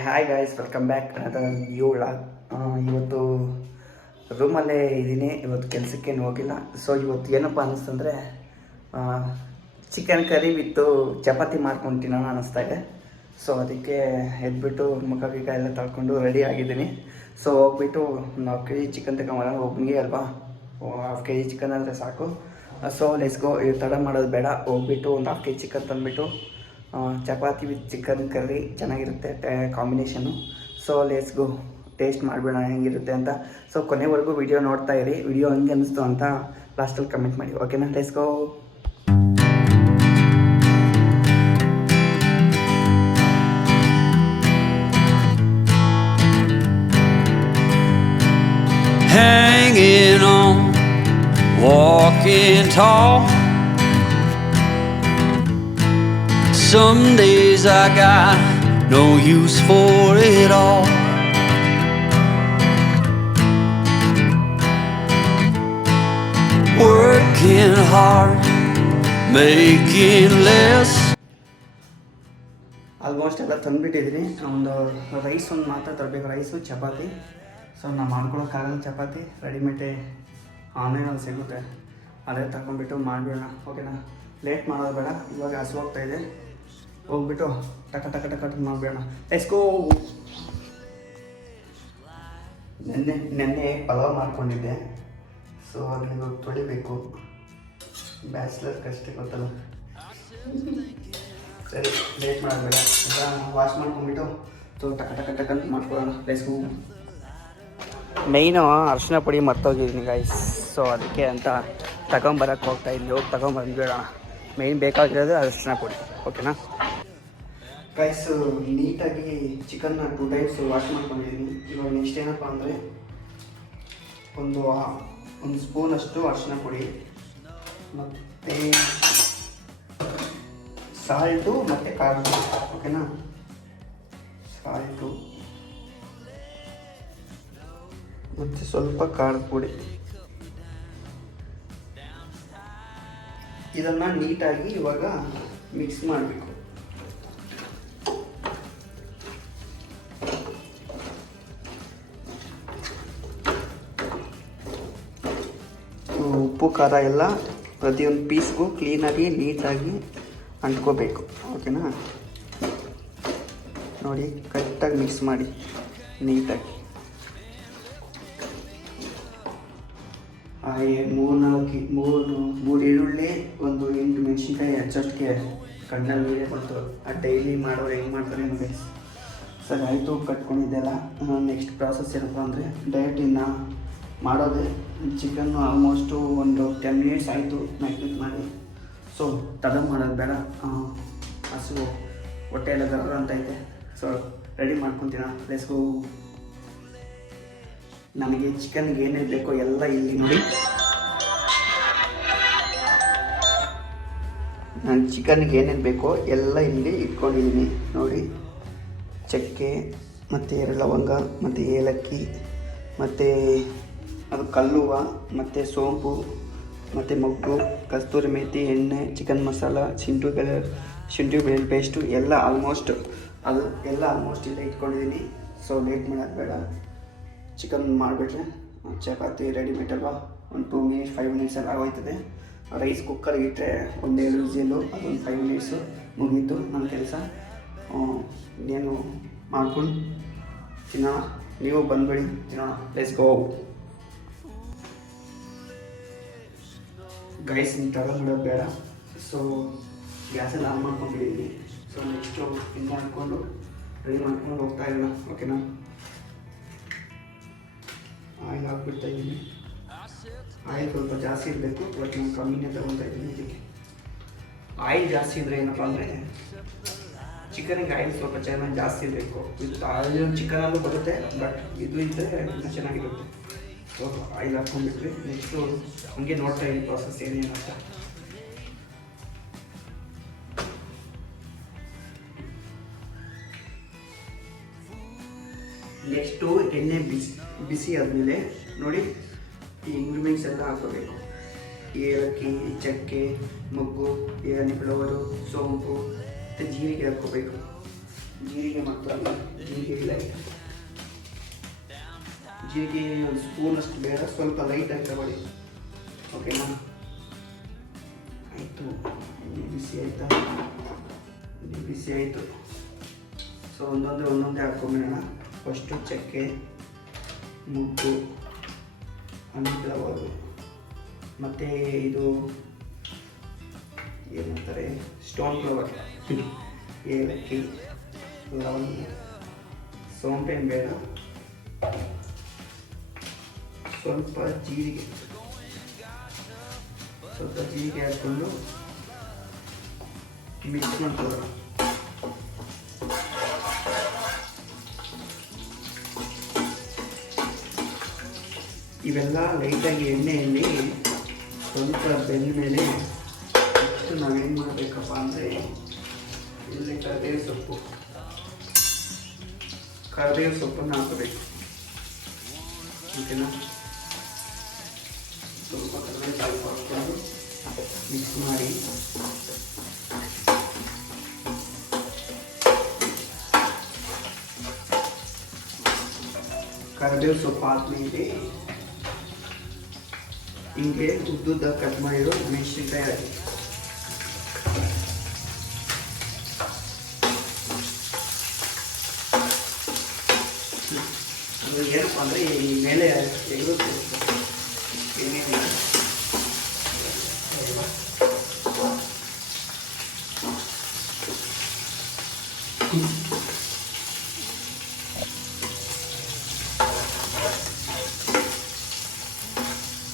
Hi guys, welcome back ಅದರ new vlog. ಇವತ್ತು ರೂಮಲ್ಲೇ ಇದ್ದೀನಿ. ಇವತ್ತು ಕೆಲಸಕ್ಕೇನು ಹೋಗಿಲ್ಲ. ಸೊ ಇವತ್ತು ಏನಪ್ಪ ಅನ್ನಿಸ್ತಂದರೆ ಚಿಕನ್ ಕರಿ ವಿತ್ತು ಚಪಾತಿ ಮಾಡ್ಕೊಂಡು ತಿನ್ನೋಣ ಅನ್ನಿಸ್ತಾ ಇದೆ. ಸೊ ಅದಕ್ಕೆ ಎದ್ಬಿಟ್ಟು ಮುಖ ಗಿಖ ಎಲ್ಲ ತೊಳ್ಕೊಂಡು ರೆಡಿ ಆಗಿದ್ದೀನಿ. ಸೊ ಹೋಗ್ಬಿಟ್ಟು ಒಂದು ಹಾಫ್ ಕೆ ಜಿ ಚಿಕನ್ ತಗೊಂಬರೋಣ. ಒಬ್ಬನಿಗೆ ಅಲ್ವಾ, ಹಾಫ್ ಕೆ ಜಿ ಚಿಕನ್ ಅಂದರೆ ಸಾಕು. So let's go. ತಡ ಮಾಡೋದು ಬೇಡ, ಹೋಗ್ಬಿಟ್ಟು ಒಂದು ಹಾಫ್ ಕೆ ಜಿ ಚಿಕನ್ ತಂದುಬಿಟ್ಟು ಚಪಾತಿ ವಿತ್ ಚಿಕನ್ ಕರ್ರಿ ಚೆನ್ನಾಗಿರುತ್ತೆ combination. So let's go, taste ಮಾಡಿಬಿಡೋಣ ಹೆಂಗಿರುತ್ತೆ ಅಂತ. ಸೊ ಕೊನೆವರೆಗೂ ವಿಡಿಯೋ ನೋಡ್ತಾ ಇರಿ. ವಿಡಿಯೋ ಹಂಗೆ ಅನ್ನಿಸ್ತು ಅಂತ ಲಾಸ್ಟಲ್ಲಿ ಕಮೆಂಟ್ ಮಾಡಿ, ಓಕೆನಾ? Let's go. Hanging on, walking tall. Some days I got no use for it all. Working hard, making less. Almost ಎಲ್ಲ ತಂದುಬಿಟ್ಟಿದ್ದೀನಿ. ಒಂದು ರೈಸ್ ಮಾತ್ರ ತರಬೇಕು, ರೈಸು ಚಪಾತಿ. ಸೊ ನಾವು ಮಾಡ್ಕೊಳಕ್ಕಾಗಲ್ಲ ಚಪಾತಿ, ರೆಡಿಮೇಡೇ ಆನ್ಲೈನಲ್ಲಿ ಸಿಗುತ್ತೆ, ಅದೇ ತಗೊಂಡ್ಬಿಟ್ಟು ಮಾಡಿಬಿಡೋಣ, ಓಕೆನಾ? ಲೇಟ್ ಮಾಡೋದು ಬೇಡ, ಇವಾಗ ಹಸುವಾಗ್ತಾಯಿದೆ. ಹೋಗ್ಬಿಟ್ಟು ಟಕ ಟಕ ಟಕ ಮಾಡಿಬಿಡೋಣ. ಎಸ್ಕೋ. ನೆನ್ನೆ ಪಲಾವ್ ಮಾಡ್ಕೊಂಡಿದ್ದೆ. ಸೊ ಅದನ್ನು ತೊಳಿಬೇಕು, ಬ್ಯಾಚಲರ್ ಕಷ್ಟೇ ಗೊತ್ತಲ್ಲ. ಸರಿ, ಲೇಟ್ ಮಾಡಬೇಡ, ಎಲ್ಲ ವಾಶ್ ಮಾಡ್ಕೊಂಡ್ಬಿಟ್ಟು ಸೊ ಟಕ ಟಕ ಟಕ ಮಾಡ್ಕೊಳ್ಳೋಣ. ಎಸ್ಕೋ. ಮೈನು ಅರಿಶಿನ ಪುಡಿ ಮರ್ತೋಗಿದ್ದೀನಿ ಗೈಸ್. ಸೊ ಅದಕ್ಕೆ ಅಂತ ತಗೊಂಬರಕ್ಕೆ ಹೋಗ್ತಾಯಿದ್ದೀನಿ. ಹೋಗಿ ತಗೊಂಬಂದ್ಬಿಡೋಣ. ಮೈನ್ ಬೇಕಾಗಿರೋದು ಅರಿಶಿನ ಪುಡಿ, ಓಕೆನಾ ಗೈಸ್? ನೀಟಾಗಿ ಚಿಕನ್ನ 2 ಟೈಮ್ಸ್ ವಾಶ್ ಮಾಡ್ಕೊಂಡಿದ್ದೀನಿ. ಇವಾಗ ನೆಕ್ಸ್ಟ್ ಏನಪ್ಪ ಅಂದರೆ ಒಂದು ಸ್ಪೂನಷ್ಟು ಅರಿಶಿನ ಪುಡಿ ಮತ್ತು ಸಾಲ್ಟು ಮತ್ತು ಖಾರ ಪುಡಿ, ಓಕೆನಾ? ಸಾಲ್ಟು ಮತ್ತು ಸ್ವಲ್ಪ ಖಾರದ ಪುಡಿ. ಇದನ್ನು ನೀಟಾಗಿ ಇವಾಗ ಮಿಕ್ಸ್ ಮಾಡಬೇಕು. ಉಪ್ಪು ಖಾರ ಎಲ್ಲ ಪ್ರತಿಯೊಂದು ಪೀಸ್ಗೂ ಕ್ಲೀನಾಗಿ ನೀಟಾಗಿ ಅಂಟ್ಕೋಬೇಕು, ಓಕೆನಾ? ನೋಡಿ, ಕರೆಕ್ಟಾಗಿ ಮಿಕ್ಸ್ ಮಾಡಿ ನೀಟಾಗಿ. ಮೂರು ಈರುಳ್ಳಿ, ಒಂದು 8 ಮೆಣಸಿನ್ಕಾಯಿ ಹಚ್ಚೋಷ್ಟಕ್ಕೆ ಕಣ್ಣಲ್ಲಿ ನೀರೇ ಬಂತು. ಡೈಲಿ ಮಾಡೋರು ಹೆಂಗೆ ಮಾಡ್ತಾರೆ ನಿಮಗೆ? ಸರಿ ಆಯಿತು, ಕಟ್ಕೊಂಡಿದ್ದೆಲ್ಲ. ನೆಕ್ಸ್ಟ್ ಪ್ರಾಸೆಸ್ ಏನಪ್ಪ ಅಂದರೆ ಡೈರೆಕ್ಟಿಂದ ಮಾಡೋದೇ. ಚಿಕನ್ನು ಆಲ್ಮೋಸ್ಟು ಒಂದು 10 ಮಿನಿಟ್ಸ್ ಆಯಿತು ಮ್ಯಾಗ್ನೇಟ್ ಮಾಡಿ. ಸೊ ತಡ ಮಾಡೋದು ಬೇಡ, ಹಸು ಹೊಟ್ಟೆ ಎಲ್ಲ ಗರ್ರ ಅಂತ ಐತೆ. ಸೊ ರೆಡಿ ಮಾಡ್ಕೊತೀನ. Let's go. ನಮಗೆ ಚಿಕನ್ಗೆ ಏನೇನು ಬೇಕೋ ಎಲ್ಲ ಇಲ್ಲಿ ನೋಡಿ. ನಾನು ಚಿಕನ್ಗೆ ಏನೇನು ಬೇಕೋ ಎಲ್ಲ ಇಲ್ಲಿ ಇಟ್ಕೊಂಡಿದ್ದೀನಿ ನೋಡಿ. ಚಕ್ಕೆ ಮತ್ತು 2 ಲವಂಗ ಮತ್ತು ಏಲಕ್ಕಿ ಮತ್ತು ಅದು ಕಲ್ಲುವ ಮತ್ತು ಸೋಂಪು ಮತ್ತು ಮೊಗ್ಗು, ಕಸ್ತೂರಿ ಮೇಥಿ, ಎಣ್ಣೆ, ಚಿಕನ್ ಮಸಾಲ, ಶುಂಠಿ ಬೆಳ್ಳುಳ್ಳಿ ಪೇಸ್ಟು ಎಲ್ಲ ಆಲ್ಮೋಸ್ಟ್ ಇಲ್ಲ ಇಟ್ಕೊಂಡಿದ್ದೀನಿ. ಸೊ ಲೇಟ್ ಮಾಡೋದು ಬೇಡ, ಚಿಕನ್ ಮಾಡಿಬಿಟ್ರೆ ಚಪಾತಿ ರೆಡಿಮೇಡ್ ಅಲ್ವಾ, ಒಂದು 2 ಮಿನಿಟ್ಸ್ 5 ಮಿನಿಟ್ಸ್ ಎಲ್ಲ ಆಗೋಯ್ತದೆ. ರೈಸ್ ಕುಕ್ಕರ್ಗೆ ಇಟ್ಟರೆ 1-2 ವಿಸಿಲು, ಅದೊಂದು 5 ಮಿನಿಟ್ಸು ಮುಗೀತು ನನ್ನ ಕೆಲಸ. ಇನ್ನೇನು ಮಾಡ್ಕೊಂಡು ತಿನ್ನೋಣ. ನೀವು ಬಂದುಬಿಡಿ, ತಿನ್ನೋಣ. Let's go guys. ನೀವು ತಡ ಮಾಡೋದು ಬೇಡ. ಸೊ ಗ್ಯಾಸಲ್ಲಿ ಆನ್ ಮಾಡ್ಕೊಂಡ್ಬಿಟ್ಟಿದ್ದೀನಿ. ಸೊ ನೆಕ್ಸ್ಟು ಇದು ಮಾಡಿಕೊಂಡು ರೆಡಿ ಮಾಡ್ಕೊಂಡು ಹೋಗ್ತಾ ಇಲ್ಲ, ಓಕೆನಾ? ಆಯಿಲ್ ಹಾಕ್ಬಿಡ್ತಾ ಇದ್ದೀನಿ. ಆಯಿಲ್ ಸ್ವಲ್ಪ ಜಾಸ್ತಿ ಇರಬೇಕು, ಬಟ್ ನಾನು ಕಮ್ಮಿನೇ ತಗೊತಾ ಇದ್ದೀನಿ. ಇದಕ್ಕೆ ಆಯಿಲ್ ಜಾಸ್ತಿ ಇದ್ದರೆ ಏನಪ್ಪ ಅಂದರೆ ಚಿಕನಿಗೆ ಆಯಿಲ್ ಸ್ವಲ್ಪ ಚೆನ್ನಾಗಿ ಜಾಸ್ತಿ ಇರಬೇಕು. ಇದು ಆಯಿಲ್ ಚಿಕನಲ್ಲೂ ಬರುತ್ತೆ, ಬಟ್ ಇದು ಇದ್ದರೆ ಇನ್ನೂ ಚೆನ್ನಾಗಿರುತ್ತೆ. So oil ಹಾಕ್ಕೊಂಡ್ಬಿಟ್ರಿ. ನೆಕ್ಸ್ಟು ಹಂಗೆ ನೋಡ್ತಾ ಇದ್ದೀನಿ ಪ್ರಾಸೆಸ್ ಏನೇನಂತ. ನೆಕ್ಸ್ಟು ಎಣ್ಣೆ ಬಿಸಿ ಆದಮೇಲೆ ನೋಡಿ ಈ ಇಂಗ್ರೀಡಿಯೆಂಟ್ಸ್ ಎಲ್ಲ ಹಾಕೋಬೇಕು. ಏಲಕ್ಕಿ, ಚಕ್ಕೆ, ಮೊಗ್ಗು, ಏಲಕ್ಕಿ ಫ್ಲವರು, ಸೋಂಪು ಮತ್ತು ಜೀರಿಗೆ ಹಾಕ್ಕೋಬೇಕು. ಜೀರಿಗೆ ಮತ್ತು ಜೀರಿಗೆ ಲೈಟ್, ಜೀರಿಗೆ ಒಂದು ಸ್ಪೂನಷ್ಟು ಬೇಡ, ಸ್ವಲ್ಪ ಲೈಟಾಗಿ ತಗೊಳ್ಳಿ. ಓಕೆನಾ? ಆಯಿತು, ಬಿಸಿ ಆಯಿತಾ? ಬಿಸಿ ಆಯಿತು. ಸೊ ಒಂದೊಂದೇ ಹಾಕ್ಕೊಂಬಿಡೋಣ. ಫಸ್ಟು ಚಕ್ಕೆ, ಮುದ್ದು, ಅನಿಲ್ ಲವಂಗ, ಮತ್ತು ಇದು ಏನಂತಾರೆ ಸ್ಟೋನ್ ಫ್ಲವರ್, ಏಲಕ್ಕಿ, ಲವಂಗ, ಸೋಂಪೇನು ಬೇಡ, ಸ್ವಲ್ಪ ಜೀರಿಗೆ ಹಾಕ್ಕೊಂಡು ಮಿಕ್ಸ್ ಮಾಡ್ಕೊಳ್ಳೋಣ. ಇವೆಲ್ಲ ಲೈಟಾಗಿ ಎಣ್ಣೆಯಲ್ಲಿ ಸ್ವಲ್ಪ ಬೆಂದ ಮೇಲೆ ನೆಕ್ಸ್ಟ್ ನಾವೇನು ಮಾಡಬೇಕಪ್ಪ ಅಂದರೆ ಇಲ್ಲಿ ಕರಿಬೇವು ಸೊಪ್ಪನ್ನು ಹಾಕಬೇಕು. ಓಕೆನಾ? ಸ್ವಲ್ಪ ಕರಿಬೇವು ಸ್ವಲ್ಪ ಹಾಕ್ಕೊಂಡು ಮಿಕ್ಸ್ ಮಾಡಿ ಕರಿಬೇವು ಸೊಪ್ಪು ಹಾಕ್ಮೇಲೆ ಹಿಂಗೆ ಉದ್ದುದ್ದ ಕಟ್ ಮಾಡಿರೋ ಮೆಣಸಿನ್ಕಾಯಿ ಹಾಕಿ. ಏನಪ್ಪ ಅಂದರೆ ಈ ಮೇಲೆ ತೆಗೆದು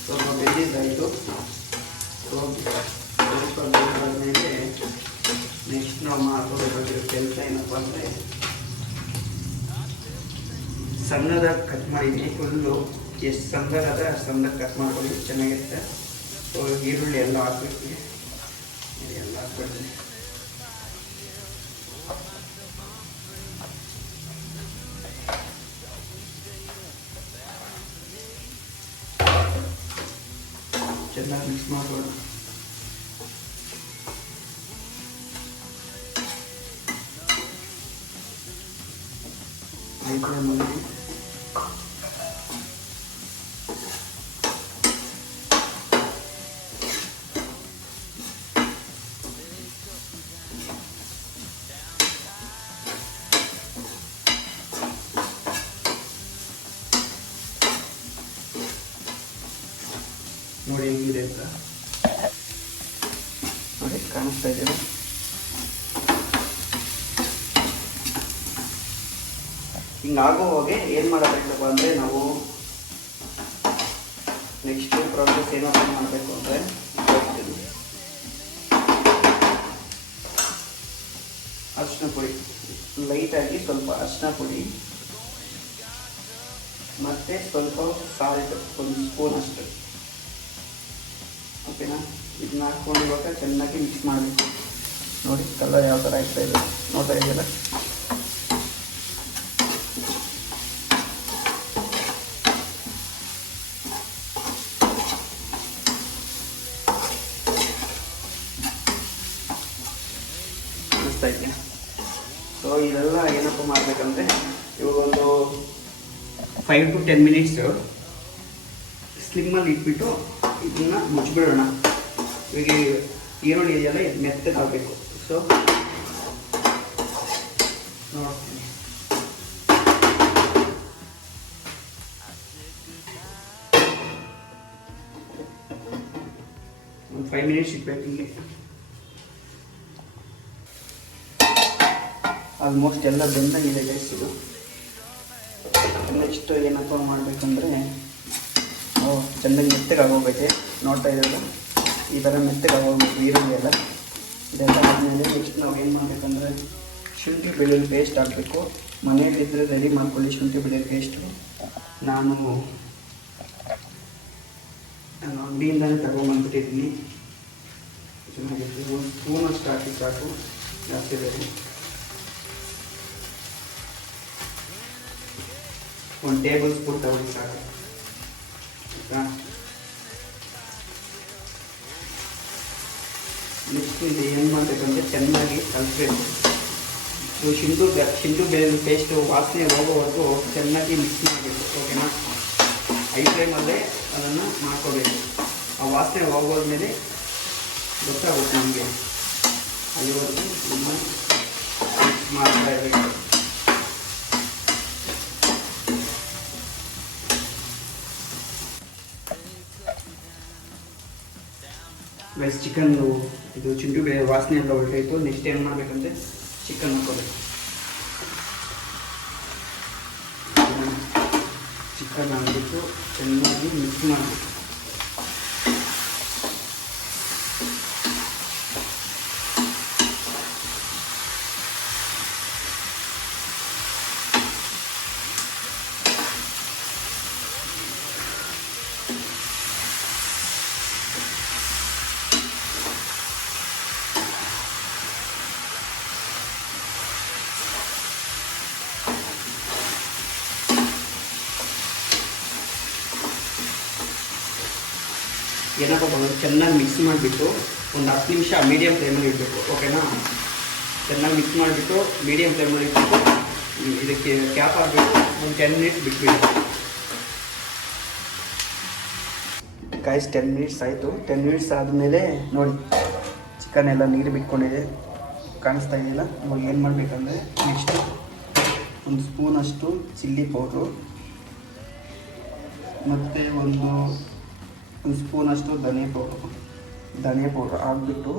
ಸ್ವಲ್ಪ ಬೆಂದಿದ್ದಾಯಿತು. ಸ್ವಲ್ಪ ಬೆಂದಾದ್ಮೇಲೆ ನೆಕ್ಸ್ಟ್ ನಾವು ಮಾಡ್ಕೋಬೇಕಾಗಿರೋ ಕೆಲಸ ಏನಪ್ಪ ಅಂದರೆ ಸಣ್ಣದಾಗಿ ಕಟ್ ಮಾಡಿದ್ದೀನಿ. ಫುಲ್ಲು ಎಷ್ಟು ಸಣ್ಣದಾಗದ ಸಣ್ಣದಾಗಿ ಕಟ್ ಮಾಡ್ಕೊಂಡು ಚೆನ್ನಾಗಿರುತ್ತೆ. ಸೊ ಈರುಳ್ಳಿ ಎಲ್ಲ ಹಾಕ್ಬೇಕು, ಎಲ್ಲ ಹಾಕ್ಬಿಡ್ತೀನಿ. ಚೆನ್ನಾಗಿ ಮಿಕ್ಸ್ ಮಾಡ್ಬೋದು. ಆಯ್ತು ಮುಂದೆ ನೋಡಿ ಹೆಂಗಿದೆ ಅಂತ ನೋಡಿ ಕಾಣಿಸ್ತಾ ಇದ್ದೇವೆ. ಹಿಂಗಾಗೋವಾಗೆ ಏನು ಮಾಡಬೇಕಪ್ಪ ಅಂದರೆ ನಾವು ನೆಕ್ಸ್ಟ್ ಪ್ರಾಸೆಸ್ ಏನಪ್ಪ ಮಾಡಬೇಕು ಅಂದರೆ ಅರಿಶಿನ ಪುಡಿ ಲೈಟಾಗಿ ಸ್ವಲ್ಪ ಅರಿಶಿನ ಪುಡಿ ಮತ್ತು ಸ್ವಲ್ಪ ಸಾಲ್ಟ್ ಒಂದು ಸ್ಪೂನ್ ಅಷ್ಟು. ಓಕೆನಾ? ಇದನ್ನ ಹಾಕ್ಕೊಂಡು ಇವಾಗ ಚೆನ್ನಾಗಿ ಮಿಕ್ಸ್ ಮಾಡಬೇಕು. ನೋಡಿ ಕಲರ್ ಯಾವ ಥರ ಆಗ್ತಾ ಇದೆ ನೋಡ್ತಾ ಇದೆಯಲ್ಲ. ಅನಿಸ್ತಾ ಇದೆ. ಸೊ ಇದೆಲ್ಲ ಏನಪ್ಪ ಮಾಡಬೇಕಂದ್ರೆ ಇವಾಗ ಒಂದು 5 to 10 ಮಿನಿಟ್ಸು ಸ್ಲಿಮ್ಮಲ್ಲಿ ಇಟ್ಬಿಟ್ಟು ಇದನ್ನು ಮುಚ್ಚಿಬಿಡೋಣ. ಇವಾಗ ಈರುಳ್ಳಿ ಇದೆಯಲ್ಲ ಇದು ಮೆತ್ತಗೆ ಆಗಬೇಕು. ಸೊ ನೋಡ್ತೀನಿ, ಒಂದು 5 ಮಿನಿಟ್ಸ್ ಇಟ್ಬೇಕು ಹಿಂಗೆ. ಆಲ್ಮೋಸ್ಟ್ ಎಲ್ಲ ಬೆಂದಾಗಿದೆ ಗೈಸ್. ಇದು ನೆಕ್ಸ್ಟ್ ಏನಪ್ಪ ಮಾಡಬೇಕಂದ್ರೆ ಚೆನ್ನಾಗಿ ಮೆತ್ತಗೆ ಆಗೋಗ್ಬೇಕು. ನೋಡ್ತಾ ಇರೋದು ಈ ಥರ ಮೆತ್ತಗೆ ಆಗೋಗ್ಬೇಕು ಈರುಳ್ಳಿ ಎಲ್ಲ. ಇದೆಲ್ಲ ಆದಮೇಲೆ ನೆಕ್ಸ್ಟ್ ನಾವು ಏನು ಮಾಡಬೇಕಂದ್ರೆ ಶುಂಠಿ ಬೆಳ್ಳುಳ್ಳಿ ಪೇಸ್ಟ್ ಹಾಕಬೇಕು. ಮನೆಯಲ್ಲಿದ್ದರೆ ರೆಡಿ ಮಾಡ್ಕೊಳ್ಳಿ ಶುಂಠಿ ಬೆಳ್ಳುಳ್ಳಿ ಪೇಸ್ಟು. ನಾನು ಅಂಗಡಿಯಿಂದಲೇ ತಗೊಂಡ್ಬಂದ್ಬಿಟ್ಟಿದ್ದೀನಿ. ಚೆನ್ನಾಗಿತ್ತು. ಒಂದು ಸ್ಪೂನಷ್ಟು ಹಾಕಿ ಸಾಕು, ಜಾಸ್ತಿ ಬೇಕು. 1 ಟೇಬಲ್ ಸ್ಪೂನ್ ತಗೊಂಡು ಸಾಕು. ಆಯಿತಾ? ನೆಕ್ಸ್ಟ್ ಇದು ಏನು ಮಾಡಬೇಕಂದ್ರೆ ಚೆನ್ನಾಗಿ ಕಲಿಸ್ಬೇಕು. ಶುಂಠಿ ಬೆಳ್ಳುಳ್ಳಿ ಪೇಸ್ಟು ವಾಸನೆ ಹೋಗೋವರೆಗೂ ಚೆನ್ನಾಗಿ ಮಿಕ್ಸ್ ಮಾಡಬೇಕು. ಓಕೆನಾ? ಹೈ ಫ್ಲೇಮಲ್ಲೇ ಅದನ್ನು ಮಾಡ್ಕೋಬೇಕು. ಆ ವಾಸನೆ ಹೋಗೋದ್ಮೇಲೆ ಗೊತ್ತಾಗುತ್ತೆ ನಮಗೆ. ಅಲ್ಲಿವರೆಗೂ ಮಿಕ್ಸ್ ಮಾಡ್ತಾ ಇರಬೇಕು. ಗೈಸ್, ಚಿಕನ್ನು ಇದು ಶುಂಠಿ ಬೆಳ್ಳುಳ್ಳಿ ವಾಸನೆ ಎಲ್ಲ ಹೊರಟಾಯಿತು. ನೆಕ್ಸ್ಟ್ ಏನು ಮಾಡಬೇಕಂದ್ರೆ ಚಿಕನ್ ಹಾಕೋಬೇಕು. ಚಿಕನ್ ಹಾಕ್ಬಿಟ್ಟು ಚೆನ್ನಾಗಿ ಮಿಕ್ಸ್ ಮಾಡಬೇಕು. ಏನಪ್ಪ ಬಂದು ಚೆನ್ನಾಗಿ ಮಿಕ್ಸ್ ಮಾಡಿಬಿಟ್ಟು ಒಂದು 10 ನಿಮಿಷ ಮೀಡಿಯಮ್ ಫ್ಲೇಮಲ್ಲಿ ಇಡಬೇಕು. ಓಕೆನಾ? ಚೆನ್ನಾಗಿ ಮಿಕ್ಸ್ ಮಾಡಿಬಿಟ್ಟು ಮೀಡಿಯಮ್ ಫ್ಲೇಮಲ್ಲಿ ಇಟ್ಬಿಟ್ಟು ಇದಕ್ಕೆ ಕ್ಯಾಪ್ ಹಾಕಬೇಕು. ಒಂದು 10 ಮಿನಿಟ್ಸ್ ಬಿಟ್ಬಿಟ್ಟು ಗಾಯ್ಸ್, 10 ಮಿನಿಟ್ಸ್ ಆಯಿತು. 10 ಮಿನಿಟ್ಸ್ ಆದಮೇಲೆ ನೋಡಿ ಚಿಕನ್ ಎಲ್ಲ ನೀರು ಬಿಟ್ಕೊಂಡಿದೆ, ಕಾಣಿಸ್ತಾ ಇದೆಯಲ್ಲ. ಇವಾಗ ಏನು ಮಾಡಬೇಕಂದ್ರೆ ನೆಕ್ಸ್ಟು ಒಂದು ಸ್ಪೂನಷ್ಟು ಚಿಲ್ಲಿ ಪೌಡ್ರು ಮತ್ತು ಒಂದು ಸ್ಪೂನಷ್ಟು ಧನಿಯಾ ಪೌಡ್ರು ಹಾಕ್ಬಿಟ್ಟು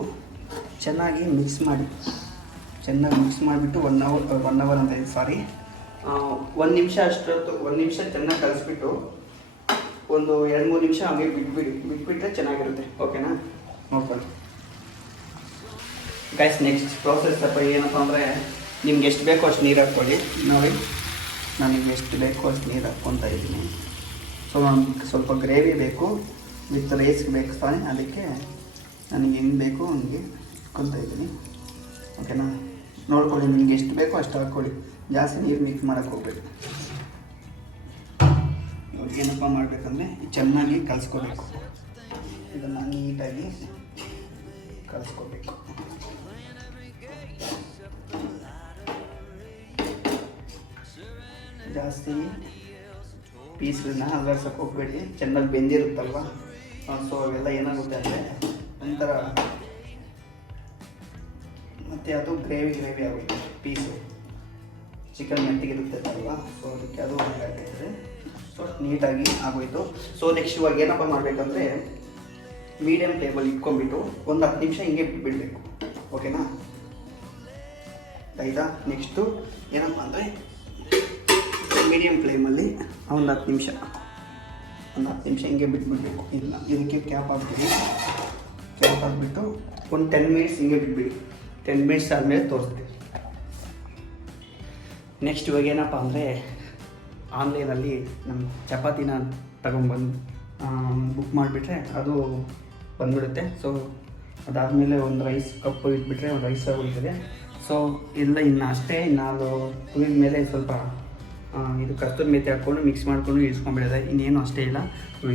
ಚೆನ್ನಾಗಿ ಮಿಕ್ಸ್ ಮಾಡಿಬಿಟ್ಟು 1 ಅವರ್ ಅಂತ ಇದೆ, ಸಾರಿ 1 ನಿಮಿಷ ಅಷ್ಟೊತ್ತು 1 ನಿಮಿಷ ಚೆನ್ನಾಗಿ ಕಲಿಸ್ಬಿಟ್ಟು ಒಂದು 2-3 ನಿಮಿಷ ಹಾಗೆ ಬಿಟ್ಬಿಟ್ರೆ ಚೆನ್ನಾಗಿರುತ್ತೆ. ಓಕೆನಾ? ನೋಡ್ಕೊಳ್ಳಿ ಗೈಸ್. ನೆಕ್ಸ್ಟ್ ಪ್ರೋಸೆಸ್ ಏನಪ್ಪ ಅಂದರೆ ನಿಮ್ಗೆ ಎಷ್ಟು ಬೇಕೋ ಅಷ್ಟು ನೀರು ಹಾಕ್ಕೊಳ್ಳಿ. ನೋಡಿ, ನನಗೆ ಎಷ್ಟು ಬೇಕೋ ಅಷ್ಟು ನೀರು ಹಾಕ್ಕೊತಾ ಇದ್ದೀನಿ. ಸೊ ನನಗೆ ಸ್ವಲ್ಪ ಗ್ರೇವಿ ಬೇಕು, ವಿತ್ ರೈಸ್ ಬೇಕು ತಾನೆ, ಅದಕ್ಕೆ ನನಗೆ ಹೆಂಗೆ ಬೇಕು ಹಂಗೆ ಹಾಕ್ಕೊತಾ ಇದ್ದೀನಿ. ಓಕೆನಾ? ನೋಡ್ಕೊಳ್ಳಿ, ನಿಮ್ಗೆ ಎಷ್ಟು ಬೇಕೋ ಅಷ್ಟು ಹಾಕ್ಕೊಳ್ಳಿ. ಜಾಸ್ತಿ ನೀರು ಮಿಕ್ಸ್ ಮಾಡೋಕ್ಕೆ ಹೋಗ್ಬೇಕು. ಇವಾಗ ಏನಪ್ಪ ಮಾಡಬೇಕಂದ್ರೆ ಚೆನ್ನಾಗಿ ಕಲಿಸ್ಕೋಬೇಕು. ಇದನ್ನು ನೀಟಾಗಿ ಕಲಿಸ್ಕೋಬೇಕು. ಜಾಸ್ತಿ ಪೀಸ್ಗಳನ್ನ ಅಲ್ಲಾಡ್ಸೋಕೆ ಹೋಗ್ಬೇಡಿ. ಚೆನ್ನಾಗಿ ಬೆಂದಿರುತ್ತಲ್ವ, ಸೊ ಅವೆಲ್ಲ ಏನಾಗುತ್ತೆ ಅಂದರೆ ಒಂಥರ ಮತ್ತು ಅದು ಗ್ರೇವಿ ಆಗುತ್ತೆ. ಪೀಸು ಚಿಕನ್ ಮೆತ್ತಗಿರುತ್ತೆ ಅಲ್ವಾ, ಸೊ ಅದಕ್ಕೆ ಅದು ಹಾಗಾಗ್ತದೆ. ಸೊ ನೀಟಾಗಿ ಆಗೋಯ್ತು. ಸೊ ನೆಕ್ಸ್ಟ್ ಇವಾಗ ಏನಪ್ಪ ಮಾಡಬೇಕಂದ್ರೆ ಮೀಡಿಯಮ್ ಫ್ಲೇಮಲ್ಲಿ ಇಟ್ಕೊಂಡ್ಬಿಟ್ಟು ಒಂದು 10 ನಿಮಿಷ ಹಿಂಗೆ ಬಿಡಬೇಕು. ಓಕೆನಾ? ಆಯಿತಾ? ನೆಕ್ಸ್ಟು ಏನಪ್ಪ ಅಂದರೆ ಮೀಡಿಯಮ್ ಫ್ಲೇಮಲ್ಲಿ ಒಂದು 10 ನಿಮಿಷ ಹಿಂಗೆ ಬಿಟ್ಬಿಡ್ಬೇಕು. ಇಲ್ಲ, ಇದಕ್ಕೆ ಕ್ಯಾಪ್ ಹಾಕ್ಬಿಟ್ಟು ಒಂದು 10 ಮಿನಿಟ್ಸ್ ಹಿಂಗೆ ಬಿಟ್ಬಿಡಿ. 10 ಮಿನಿಟ್ಸ್ ಆದಮೇಲೆ ತೋರಿಸ್ತೀವಿ. ನೆಕ್ಸ್ಟ್ ಇವಾಗ ಏನಪ್ಪ ಅಂದರೆ ಆನ್ಲೈನಲ್ಲಿ ನಮ್ಮ ಚಪಾತಿನ ತಗೊಂಬಂದು ಬುಕ್ ಮಾಡಿಬಿಟ್ರೆ ಅದು ಬಂದುಬಿಡುತ್ತೆ. ಸೊ ಅದಾದಮೇಲೆ ಒಂದು ರೈಸ್ ಕಪ್ಪು ಇಟ್ಬಿಟ್ರೆ ಒಂದು ರೈಸ್ ಉಳಿತದೆ. ಸೊ ಇಲ್ಲ ಇನ್ನು ಅಷ್ಟೇ. ಇನ್ನು ಅದು ತುಳಿದ ಮೇಲೆ ಸ್ವಲ್ಪ ಇದು ಕಸ್ತೂರಿ ಮೆಥಿ ಹಾಕ್ಕೊಂಡು ಮಿಕ್ಸ್ ಮಾಡಿಕೊಂಡು ಇಳಿಸ್ಕೊಂಡ್ಬಿಡೋದೆ, ಇನ್ನೇನು ಅಷ್ಟೇ ಇಲ್ಲ.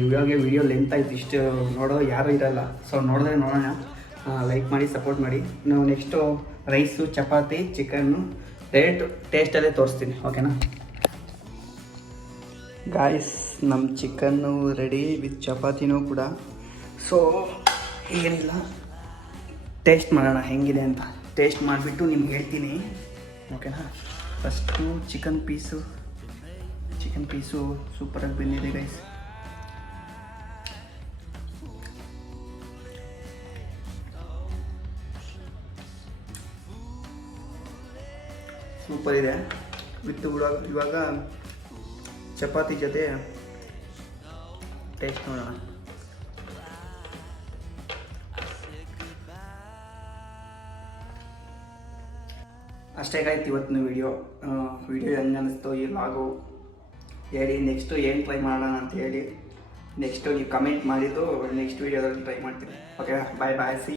ಇವಾಗ ವಿಡಿಯೋ ಲೆಂತ್ ಆಯ್ತು, ಇಷ್ಟು ನೋಡೋ ಯಾರೂ ಇರೋಲ್ಲ. ಸೊ ನೋಡಿದ್ರೆ ನೋಡೋಣ, ಲೈಕ್ ಮಾಡಿ ಸಪೋರ್ಟ್ ಮಾಡಿ. ನಾವು next rice, chapati, chicken direct ಟೇಸ್ಟಲ್ಲೇ ತೋರಿಸ್ತೀನಿ. ಓಕೆನಾ ಗಾಯ್ಸ್? ನಮ್ಮ ಚಿಕನ್ನು ರೆಡಿ ವಿತ್ ಚಪಾತಿನೂ ಕೂಡ. ಸೊ ಏನಿಲ್ಲ, ಟೇಸ್ಟ್ ಮಾಡೋಣ ಹೆಂಗಿದೆ ಅಂತ. ಟೇಸ್ಟ್ ಮಾಡಿಬಿಟ್ಟು ನಿಮ್ಗೆ ಹೇಳ್ತೀನಿ. ಓಕೆನಾ? ಫಸ್ಟು ಚಿಕನ್ ಪೀಸು ಸೂಪರಾಗಿ ಬಂದಿದೆ ಗೈಸ್. ಸೂಪರ್ ಇದೆ. ವಿತ್ ಇವಾಗ ಚಪಾತಿ ಜೊತೆ ಟೇಸ್ಟ್ ನೋಡೋಣ. ಅಷ್ಟೇ ಗಾಯ್ತು ಇವತ್ತಿನ ವಿಡಿಯೋ ಹೆಂಗೆ ಅನ್ನಿಸ್ತು ಈ ಲಾಗು ಹೇಳಿ. ನೆಕ್ಸ್ಟು ಏನು ಟ್ರೈ ಮಾಡೋಣ ಅಂತ ಹೇಳಿ. ನೆಕ್ಸ್ಟು ನೀವು ಕಮೆಂಟ್ ಮಾಡಿದ್ದು ನೆಕ್ಸ್ಟ್ ವೀಡಿಯೋದಲ್ಲಿ ಟ್ರೈ ಮಾಡ್ತೀನಿ. Okay, bye C.